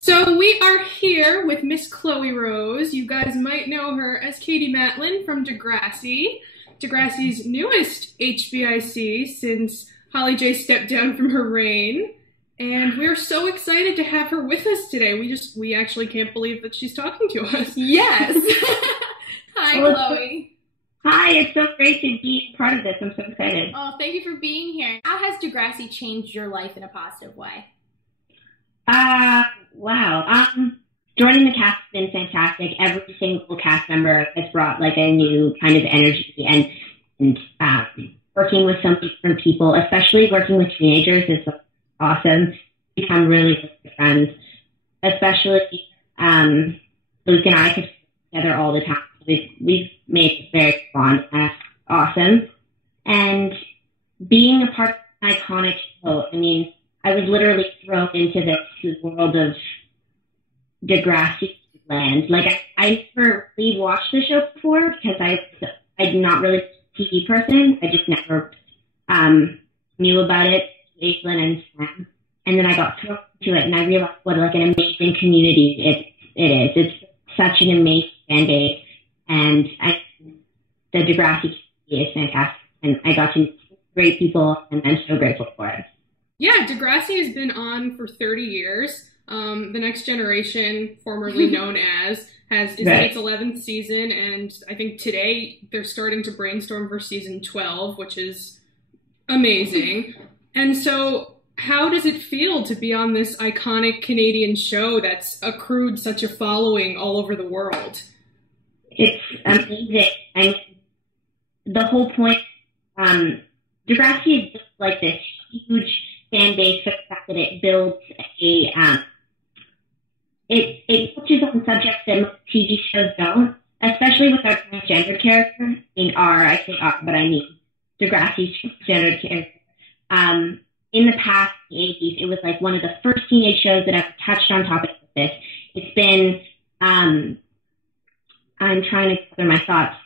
So we are here with Miss Chloe Rose. You guys might know her as Katie Matlin from Degrassi, Degrassi's newest HBIC since Holly J stepped down from her reign. And we're so excited to have her with us today. We actually can't believe that she's talking to us. Yes. Hi, Chloe. Hi, it's so great to be part of this. I'm so excited. Oh, thank you for being here. How has Degrassi changed your life in a positive way? Wow. Joining the cast has been fantastic. Every single cast member has brought like a new kind of energy, and working with some different people, especially working with teenagers, is awesome. Become really good friends. Especially Luke and I have together all the time. We've made a very bond. That's awesome. And being a part of an iconic show, I mean, I was literally thrown into this world of Degrassi land. Like, I never really watched the show before because I'm not really a TV person. I just never knew about it, Caitlin and Sam. And then I got thrown into it, and I realized what like an amazing community it is. It's such an amazing fan base, and the Degrassi community is fantastic. And I got to meet great people, and I'm so grateful for it. Yeah, Degrassi has been on for 30 years. The Next Generation, formerly known as, is in its 11th season, and I think today they're starting to brainstorm for season 12, which is amazing. And so, how does it feel to be on this iconic Canadian show that's accrued such a following all over the world? It's amazing. I mean, the whole point, Degrassi is just like this huge fan base for the fact that it builds it touches on subjects that most TV shows don't, especially with our transgendered character. I say R, but I mean Degrassi's transgendered character. In the past, the 80s, it was like one of the first teenage shows that ever touched on topics like this. It's been, I'm trying to gather my thoughts.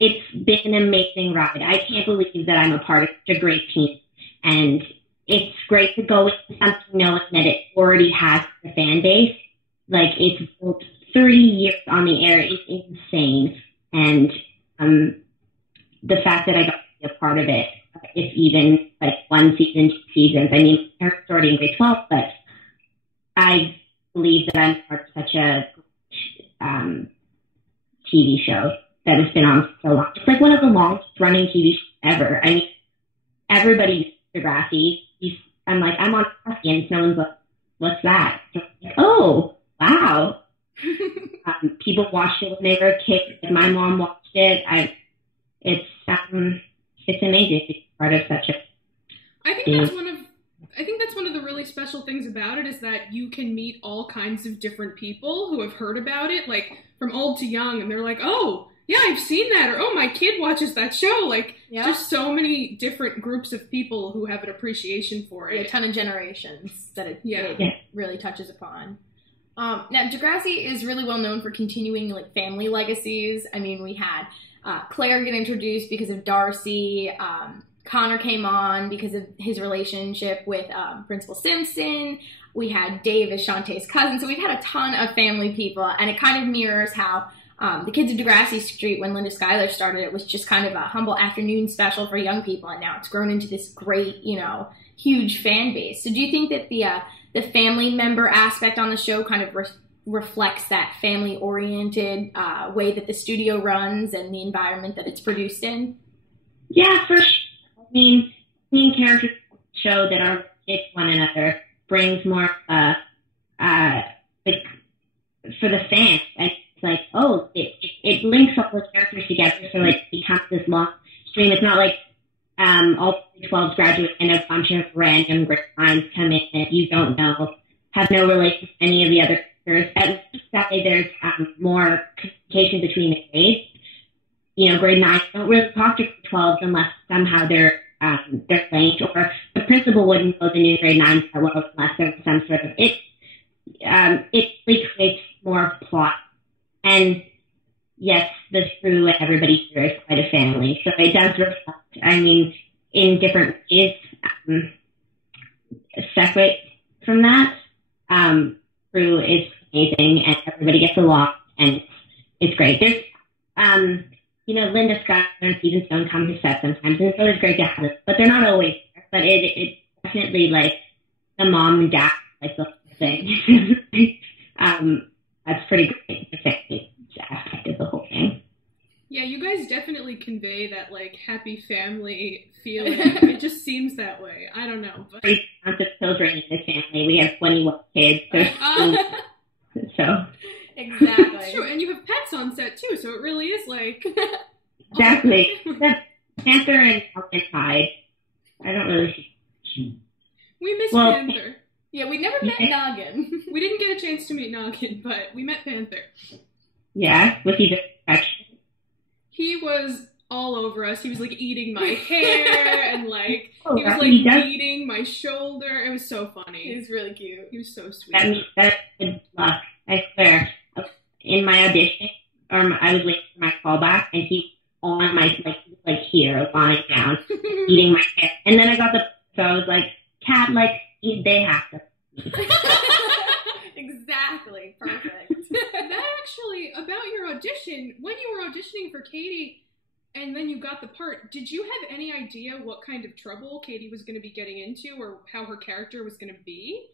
It's been an amazing ride. I can't believe that I'm a part of such a great team. And it's great to go into something knowing that it already has the fan base. Like, it's 30 years on the air is insane. And the fact that I got to be a part of it, if even like one season, 2 seasons. I mean, I'm already in grade 12, but I believe that I'm part of such a TV show that has been on so long. It's like one of the longest running TV shows ever. I mean, everybody knows Degrassi. I'm like, I'm on Degrassi, and no one's like, what's that? So I'm like, oh, wow. People watched it when they were kids. My mom watched it. It's amazing to be part of such a. I think that's one of the really special things about it is that you can meet all kinds of different people who have heard about it, like from old to young, and they're like, oh, yeah, I've seen that, or oh, my kid watches that show. Like, just so many different groups of people who have an appreciation for it. A ton of generations that it really touches upon. Now, Degrassi is really well known for continuing like family legacies. I mean, we had Claire get introduced because of Darcy. Connor came on because of his relationship with Principal Simpson. We had Dave as Shantae's cousin. So we've had a ton of family people, and it kind of mirrors how the kids of Degrassi Street, when Linda Schuyler started, it was just kind of a humble afternoon special for young people, and now it's grown into this great, huge fan base. So do you think that the family member aspect on the show kind of reflects that family-oriented way that the studio runs and the environment that it's produced in? Yeah, for sure. I mean, seeing characters show that are related to one another brings more, like, for the fans. It's like, oh, it links all the characters together, so like it becomes this long stream. It's not like all 12 graduates and a bunch of random grade 9s come in that you don't know, have no relation to any of the other characters. At least that way there's more communication between the grades. Grade 9s don't really talk to grade 12s unless somehow they're linked, or the principal wouldn't know the new grade 9s that well unless there was some sort of it really creates more plot. And yes, the crew and everybody here is quite a family, so it does reflect. I mean, in different ways, separate from that. Crew is amazing, and everybody gets along, and it's great. There's, Linda Scott and Stephen Stone come to set sometimes, and it's always great to have them, but they're not always there. But it's definitely like the mom and dad, like the whole thing. That's pretty great. The family aspect of the whole thing. Yeah, you guys definitely convey that like happy family feeling. It just seems that way. I don't know. But... Three amounts of children in this family. We have 21 kids. So. Exactly. True, and you have pets on set too, so it really is like. Exactly. That's Panther and Falcon Tide. I don't really see. We miss Panther. Yeah, we never met Noggin. We didn't get a chance to meet Noggin, but we met Panther. Yeah, was he very affectionate? He was all over us. He was like eating my hair and like he was like beating my shoulder. It was so funny. He was really cute. He was so sweet. That's good luck. I swear. In my audition, I was waiting for my callback, and he on my like here, lying down, eating my hair, and then I got so I was like, Cat, like they have to. Exactly. Perfect. That actually, about your audition, when you were auditioning for Katie and then you got the part, did you have any idea what kind of trouble Katie was going to be getting into or how her character was going to be?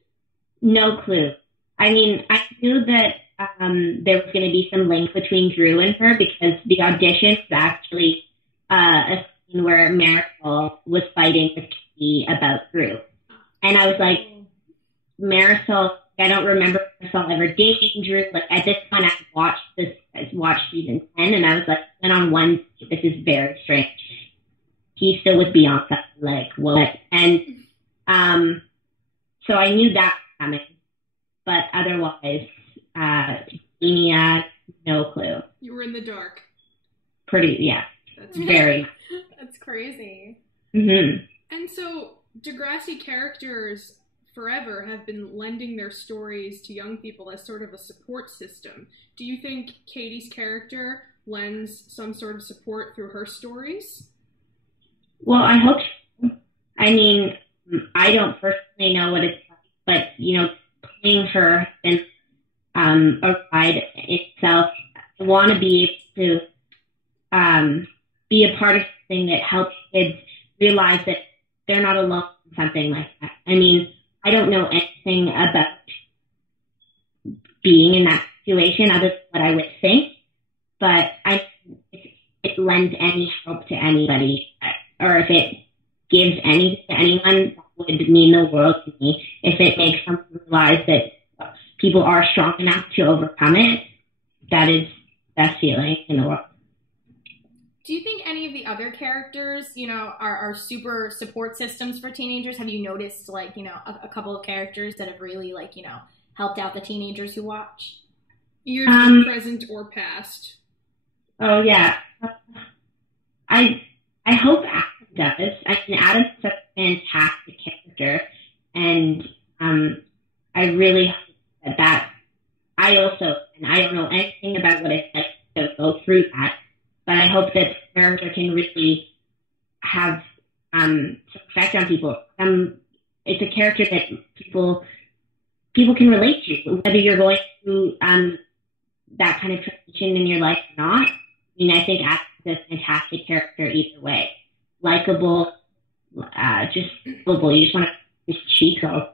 No clue. I mean, I knew that there was going to be some link between Drew and her because the audition was actually a scene where Marisol was fighting with Katie about Drew. And I was like, Marisol, I don't remember Marisol ever dating Drew. Like, at this point, I watched season 10, and I was like, and on one, this is very strange. He's still with Bianca. Like, what? And so I knew that was coming. But otherwise, no clue. You were in the dark. Yeah. That's very. That's crazy. Mm-hmm. And so, Degrassi characters forever have been lending their stories to young people as sort of a support system. Do you think Katie's character lends some sort of support through her stories? Well, I hope so. I mean, I don't personally know what it's like, but, playing her has been a ride itself. I want to be able to be a part of something that helps kids realize that they're not alone in something like that. I mean, I don't know anything about being in that situation other than what I would think, but if it lends any help to anybody, or if it gives anything to anyone, that would mean the world to me. If it makes someone realize that people are strong enough to overcome it, that is the best feeling in the world. Do you think any of the other characters, are super support systems for teenagers? Have you noticed, a couple of characters that have really, helped out the teenagers who watch? Either present or past. Oh, yeah. I hope Adam does. I mean, Adam's such a fantastic character, and I really hope that I don't know anything about what it's like to go through that, but I hope that the character can really have some effect on people. It's a character that people can relate to, whether you're going through that kind of transition in your life or not. I mean, I think Adam's a fantastic character either way. Likeable, just lovable. You just want to just cheek her.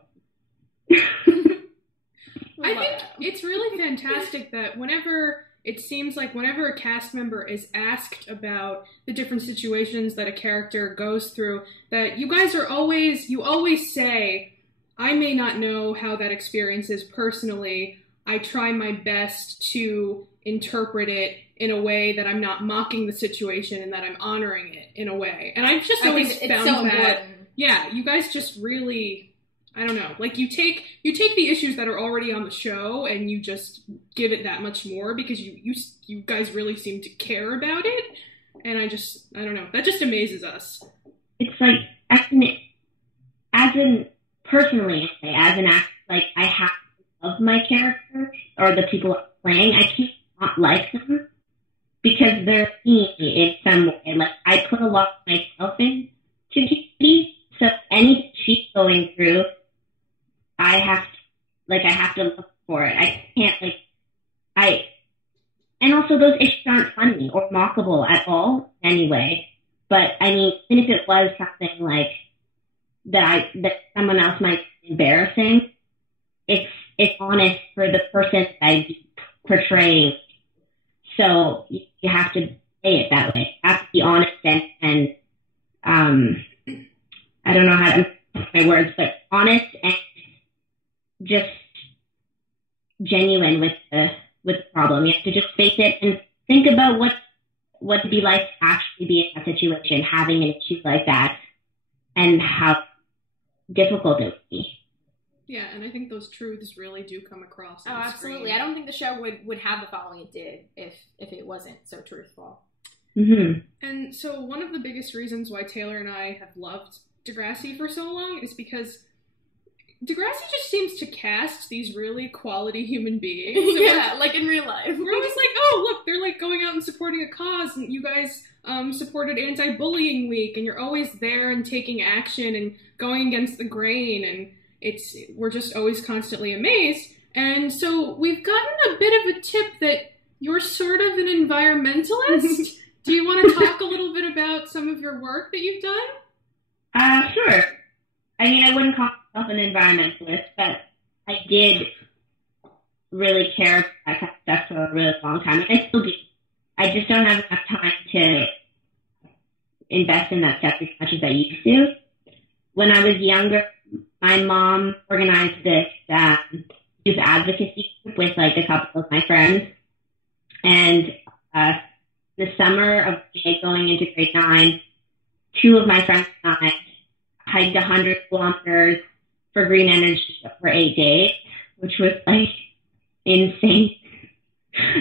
I think it's really fantastic that whenever a cast member is asked about the different situations that a character goes through, that you guys you always say, I may not know how that experience is personally. I try my best to interpret it in a way that I'm not mocking the situation and that I'm honoring it in a way. And I've just always found so that, important. Yeah, you guys just really, I don't know, like you take the issues that are already on the show and you just give it that much more because you guys really seem to care about it. And I don't know, that just amazes us. It's like, personally, as an actor, like I have to love my character or the people I'm playing. I can't not like them because they're me in some way. Like I put a lot of myself into going through, I have to look for it. I can't and also those issues aren't funny or mockable at all anyway. But I mean, even if it was something like that someone else might be embarrassing, it's honest for the person that I'm portraying. So you have to say it that way. You have to be honest and I don't know how to put my words, but honest and just genuine with the problem. You have to just face it and think about what it'd be like to actually be in that situation, having an issue like that, and how difficult it would be. Yeah, and I think those truths really do come across. Oh, absolutely. I don't think the show would have the following it did if it wasn't so truthful. Mm-hmm. And so one of the biggest reasons why Taylor and I have loved Degrassi for so long is because Degrassi just seems to cast these really quality human beings. Yeah, like in real life. We're always like, oh, look, they're like going out and supporting a cause, and you guys supported anti-bullying week, and you're always there and taking action and going against the grain, and we're just always constantly amazed. And so we've gotten a bit of a tip that you're sort of an environmentalist. Do you want to talk a little bit about some of your work that you've done? Sure. I mean, I wouldn't call myself an environmentalist, but I did really care about that kind of stuff for a really long time. And I still do. I just don't have enough time to invest in that stuff as much as I used to. When I was younger, my mom organized this youth advocacy group with like a couple of my friends. And the summer of going into grade 9, 2 of my friends and I hiked 100 kilometers for green energy for 8 days, which was like insane.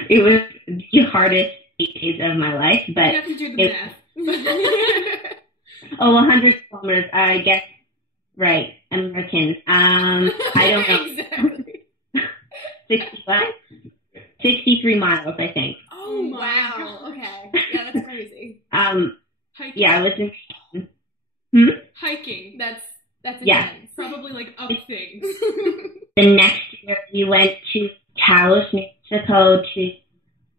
It was the hardest 8 days of my life, but you have to do the math. 100 kilometers, I guess, right, Americans. I don't know. Exactly. 63 miles, I think. Oh, wow. Okay. Yeah, that's crazy. Hiking. Yeah, it was Hiking. That's intense. Yeah. Probably like up things. The next year, we went to Taos, New Mexico to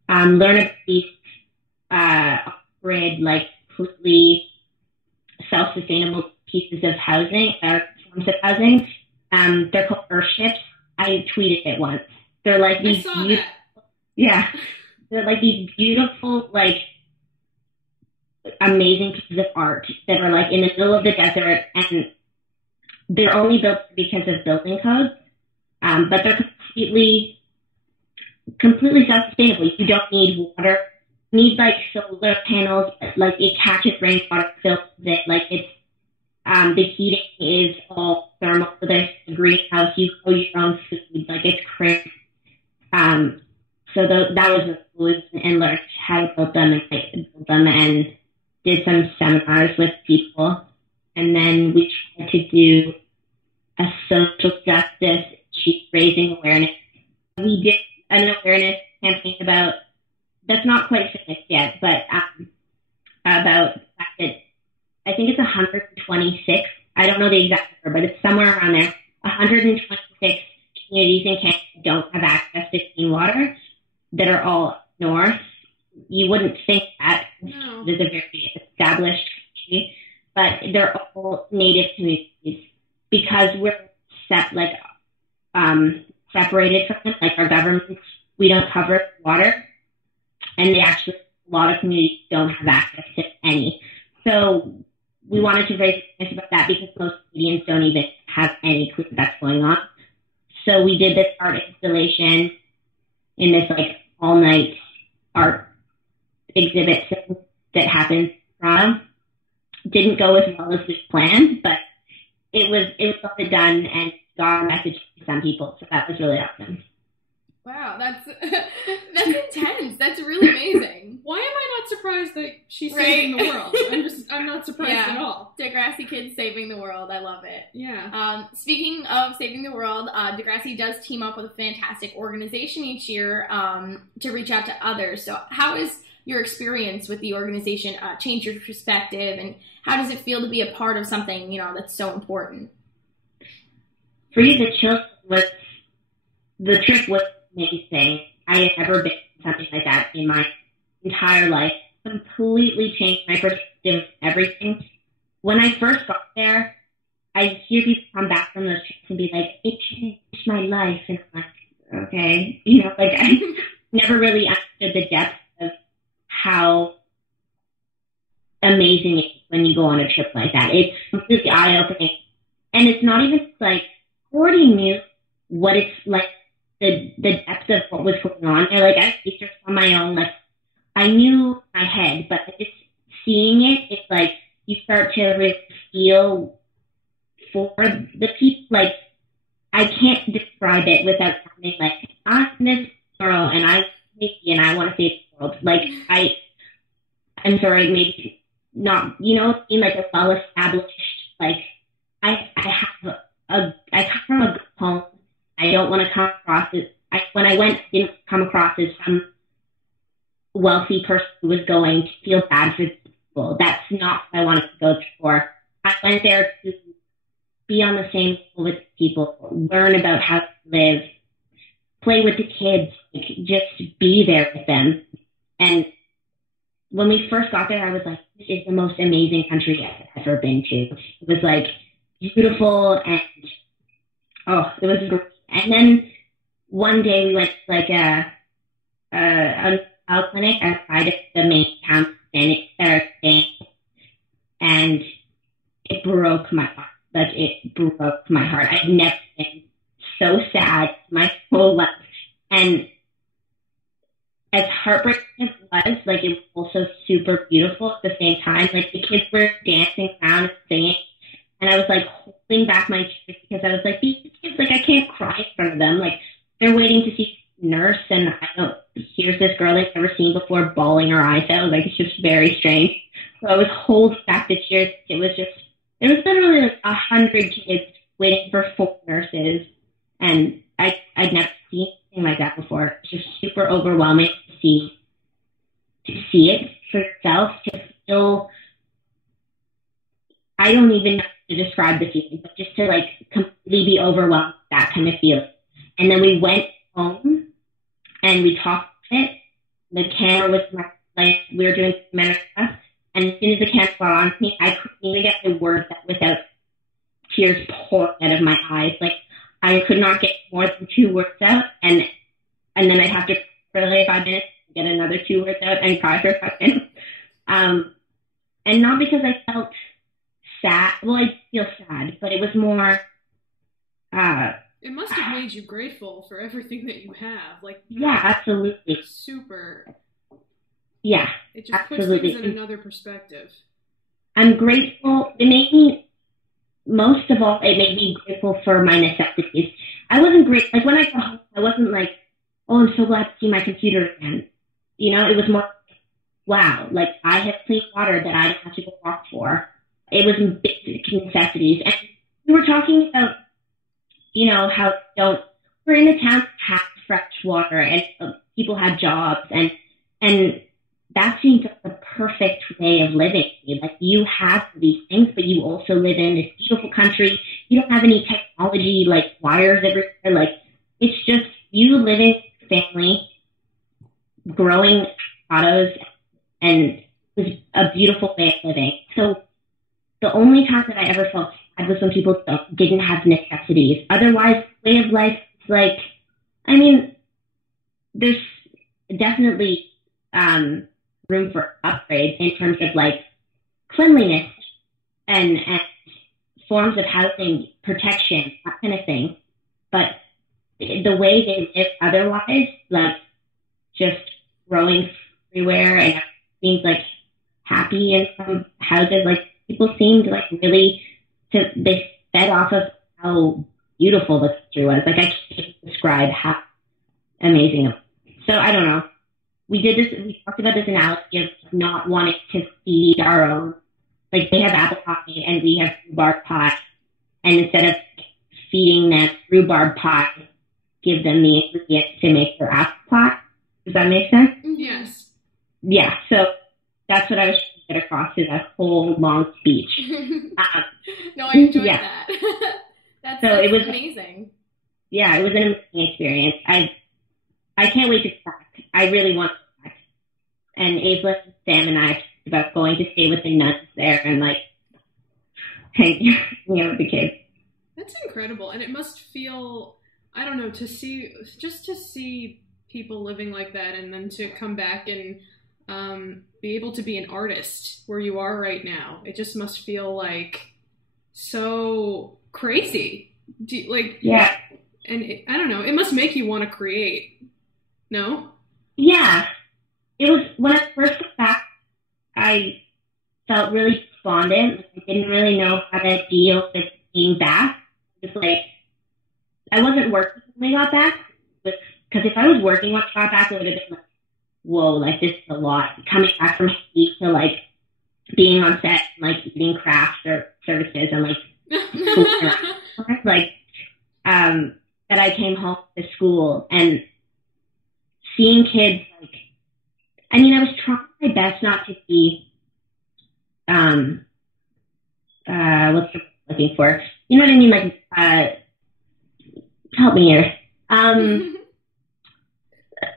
learn about these off-grid, like completely self-sustainable pieces of housing, or forms of housing. They're called earthships. I tweeted it once. They're like these. I saw that. Yeah, they're like these beautiful, like amazing pieces of art that are like in the middle of the desert, and they're only built because of building codes, but they're completely self-sustainable. You don't need water. You need like solar panels, but like it catches rainwater, fills it. Like it's the heating is all thermal. So there's a greenhouse. You grow your own food. Like it's crazy. So that was really cool, and learned how to build them and did some seminars with people. And then we tried to do a social justice, raising awareness. We did an awareness campaign about, that's not quite finished yet, but about the fact that I think it's 126, I don't know the exact number, but it's somewhere around there, 126 communities in Canada don't have access to clean water that are all north. You wouldn't think that. No. It's a very established country, but they're all native communities because we're separated from them. Like our government, we don't cover water, and a lot of communities don't have access to any. So we wanted to raise awareness about that because most Canadians don't even have any clue that's going on. So we did this art installation in this like all-night art exhibit that happened in Toronto. Didn't go as well as we planned, but it was all done and got a message to some people. So that was really awesome. Wow, that's intense. That's really amazing. Why am I not surprised that she's saving the world? I'm not surprised at all. Degrassi kids saving the world. I love it. Yeah. Speaking of saving the world, Degrassi does team up with a fantastic organization each year to reach out to others. So how has your experience with the organization changed your perspective, and how does it feel to be a part of something, that's so important? Free the Children the trip was amazing. I had never been to something like that in my entire life. Completely changed my perspective of everything. When I first got there, I hear people come back from those trips and be like, it changed my life. And I'm like, okay. I never really understood the depth of how amazing it is when you go on a trip like that. It's completely eye-opening. And it's not even I already knew what it's like, the depth of what was going on there. I researched on my own. I knew my head, but just seeing it, it's you start to really feel for the people. I can't describe it without something I'm this girl and I'm Nikki and I want to save the world. I'm sorry, maybe not, being a well-established, I come from a good home. I don't want to come across as, when I went, I didn't come across as some wealthy person who was going to feel bad for people. That's not what I wanted to go for. I went there to be on the same level with people, learn about how to live, play with the kids, just be there with them. And when we first got there, I was like, this is the most amazing country I've ever been to. It was beautiful and, it was great. And then one day we went to a clinic outside of the main town and it broke my heart. It broke my heart. I've never been so sad my whole life. And as heartbreaking as it was, it was also super beautiful at the same time. The kids were dancing around and singing. And I was holding back my tears because I was these kids, I can't cry in front of them. They're waiting to see a nurse and here's this girl they've never seen before bawling her eyes out. It's just very strange. So I was holding back the tears. There was literally 100 kids waiting for 4 nurses. And I'd never seen anything like that before. It's just super overwhelming to see it for yourself, to feel, I don't even know to describe the feeling, but just to completely be overwhelmed with that kind of feeling. And then we went home and we talked about it. The camera was we were doing documentary stuff, and as soon as the camera got on to me, I couldn't even get the words out without tears pouring out of my eyes. I could not get more than 2 words out, and then I'd have to for 5 minutes to get another 2 words out and cry for a second. And not because I felt sad. Well, I feel sad, but it was more. It must have made you grateful for everything that you have. Yeah, absolutely. Super. Yeah, it just absolutely. puts things in another perspective. I'm grateful. It made me, most of all, it made me grateful for my necessities. I wasn't great. When I got home, I wasn't oh, I'm so glad to see my computer again. It was more, wow, I have clean water that I don't have to go walk for. It was basic necessities. And we were talking about, how we're in a town that has fresh water and people have jobs and that seems like the perfect way of living. You have these things, but you also live in this beautiful country. You don't have any technology, wires everywhere. It's just you living with your family, growing avocados, and it was a beautiful way of living. So the only time that I ever felt sad was when people didn't have necessities. Otherwise, way of life is there's definitely room for upgrades in terms of cleanliness and forms of housing, protection, that kind of thing. But the way they live otherwise, just growing everywhere and seems happy in some houses, people seemed really they fed off of how beautiful the country was. I can't describe how amazing it was. So I don't know. We talked about this analogy of not wanting to feed our own. They have apple pie and we have rhubarb pie. And instead of feeding them rhubarb pie, give them the ingredients to make their apple pie. Does that make sense? Yes. Yeah, so that's what I was trying to get across in that whole long speech. No, I enjoyed that. That's it was amazing. yeah, it was an amazing experience. I can't wait to go back. I really want to go back. And Ava, Sam, and I talked about going to stay with the nuns there and like hanging out with the kids. That's incredible, and it must feel, I don't know, to see people living like that, and then to come back and be able to be an artist where you are right now. It just must feel like so crazy. Yeah. And I don't know, it must make you want to create. No? Yeah. It was, when I first got back, I felt really despondent. I didn't really know how to deal with being back. It's like, I wasn't working when I got back, because if I was working when I got back, it would have been like, whoa, like this is a lot. Coming back from Haiti to like being on set and like eating craft or services and like like that I came home to school and seeing kids like, I mean, I was trying my best not to be what's the word I'm looking for? You know what I mean? Like help me here.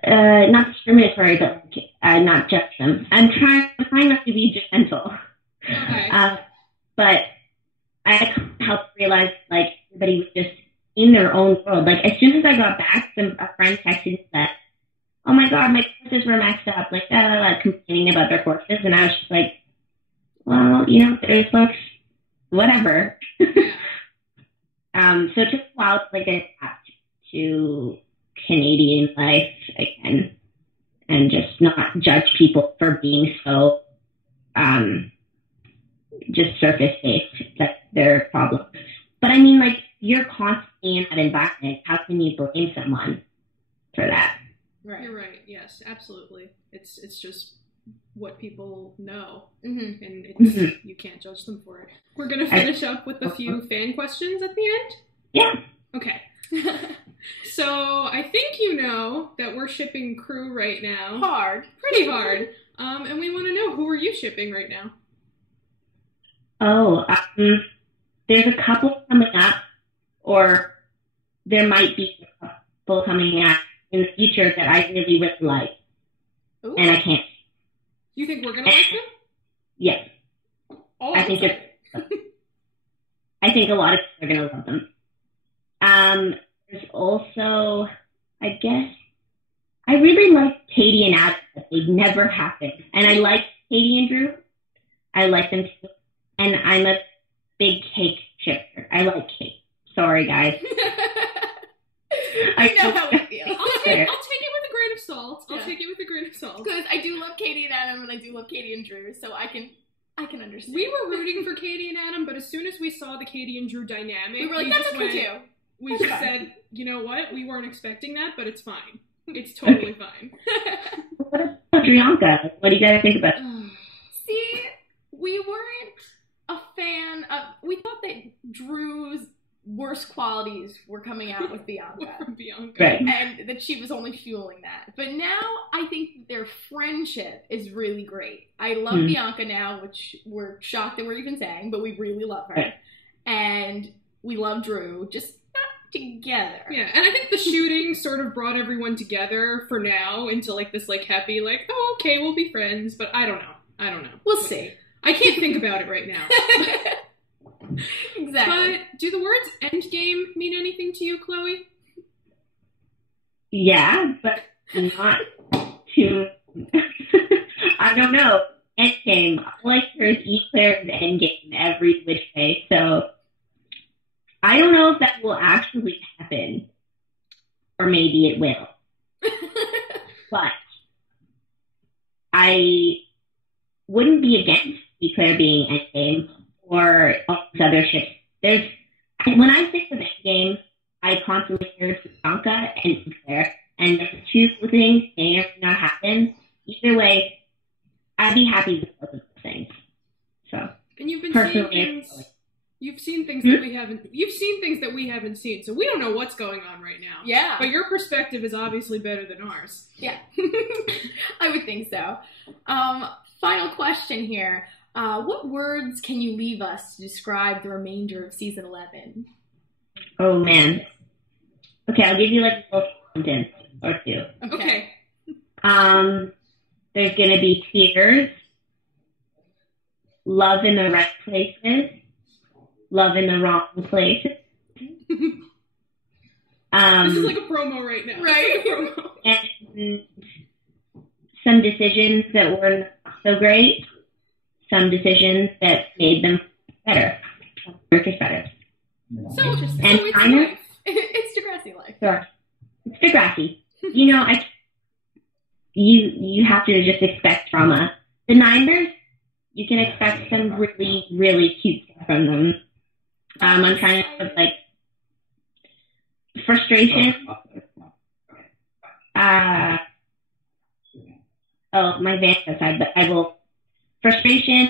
Not discriminatory, but not judge them. I'm trying not to be judgmental. Okay. But I helped realize like everybody was just in their own world. Like as soon as I got back, a friend texted me that, "Oh my God, my courses were messed up," like complaining about their courses, and I was just like, "Well, you know, there's like whatever." So it took a while to like adapt to Canadian life again, and just not judge people for being so just surface based, like their problems. But I mean, like, you're constantly in that environment. How can you blame someone for that? Right. You're right. Yes, absolutely. It's just what people know, mm-hmm. and it's, you can't judge them for it. We're gonna finish up with a few fan questions at the end. Yeah. Okay. So I think you know that we're shipping crew right now. Pretty hard. And we want to know, who are you shipping right now? Oh, there's a couple coming up, or there might be a couple coming out in the future that I really, really like. Ooh. And I can't. You think we're gonna like them? Yes. Oh, I think a lot of people are gonna love them. There's also, I guess, I really like Katie and Adam, but they'd never happen. And I like Katie and Drew. I like them too. And I'm a big cake shipper. I like cake. Sorry, guys. I know how we feel. I'll take it with a grain of salt. I'll take it with a grain of salt. Because I do love Katie and Adam, and I do love Katie and Drew, so I can understand. We were rooting for Katie and Adam, but as soon as we saw the Katie and Drew dynamic, we were like, that's okay too. We just said, you know what? We weren't expecting that, but it's fine. It's totally fine. What about Drianka? What do you guys think about it? See, we weren't a fan of... We thought that Drew's worst qualities were coming out with Bianca. From Bianca. Right. And that she was only fueling that. But now I think their friendship is really great. I love Bianca now, which we're shocked that we're even saying, but we really love her. Right. And we love Drew, just not together. Yeah, and I think the shooting sort of brought everyone together for now into like this like happy, like, oh, okay, we'll be friends, but I don't know. We'll see. I can't think about it right now. Exactly. But do the words endgame mean anything to you, Chloe? Yeah, but not to... I don't know. Endgame. All I hear is Eclair's endgame every which way, so I don't know if that will actually happen. Or maybe it will. But I wouldn't be against Eclair being endgame or all these other ships. When I think of endgame, I constantly hear Bianca and Eclair, and those two things may or may not happen. Either way, I'd be happy with both of those things. So, and you've been seeing things. You've seen things that we haven't. You've seen things that we haven't seen, so we don't know what's going on right now. Yeah, but your perspective is obviously better than ours. Yeah, I would think so. Final question here. What words can you leave us to describe the remainder of season 11? Oh man, Okay, I'll give you like a little sentence or two. Okay. There's going to be tears, love in the right places, love in the wrong places. This is like a promo right now. Right. And some decisions that were not so great, some decisions that made them better. Work is better. So interesting. And so it's Niners, life. It's Degrassi life. sorry, it's Degrassi. You know, you have to just expect drama. The Niners, you can expect some really, really cute stuff from them. I'm trying to think of, like, frustration. My van's outside, but I will. Frustration,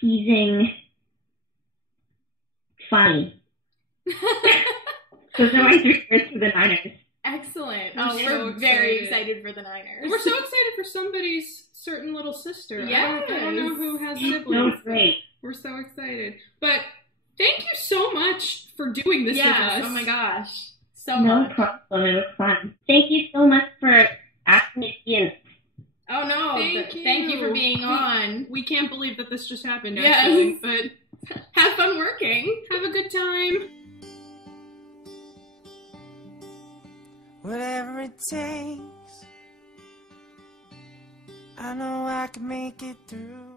teasing, funny. Those are my 3 words for the Niners. Excellent. We're We're very excited for the Niners. We're so excited for somebody's certain little sister. Yes. I don't know who has So siblings. great. We're so excited. But thank you so much for doing this with us. Oh my gosh. So No much. problem. It was fun. Thank you so much for asking me to be in. Oh no. Thank you for being on. We can't believe that this just happened, Yes. actually. But Have fun working. have a good time. Whatever it takes, I know I can make it through.